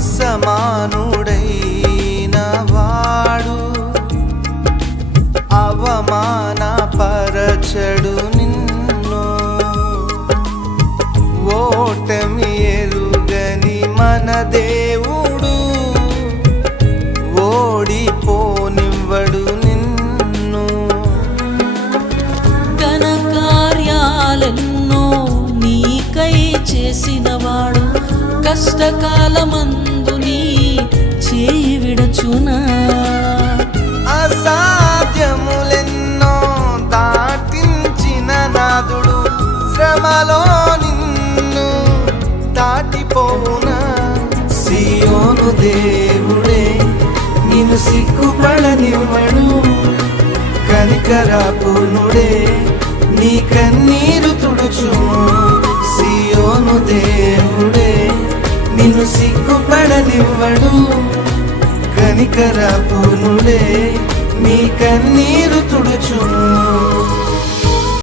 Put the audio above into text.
అసమానుడైన వాడు అవమానపరచడు నిన్ను. ఓటమి ఎరుగని మన దేవుడు ఓడిపోనివ్వడు నిన్ను. ఘన కార్యాలెన్నో నీకై చేసినవాడు కష్టకాలమందు నీ చేయి విడచునా. అసాధ్యములెన్నో దాటించిన నాదుడు శ్రమలో నిన్ను దాటిపోవునా. సియోను దేవుడే నిన్ను సిగ్గుపడనివ్వడు. కనికరపూర్ణుడే నీ కన్నీరు తుడుచును. సియోను దేవుడే నిన్ను సిగ్గుపడనివ్వడు. కనికరపూర్ణుడే నీ కన్నీరు తుడుచును.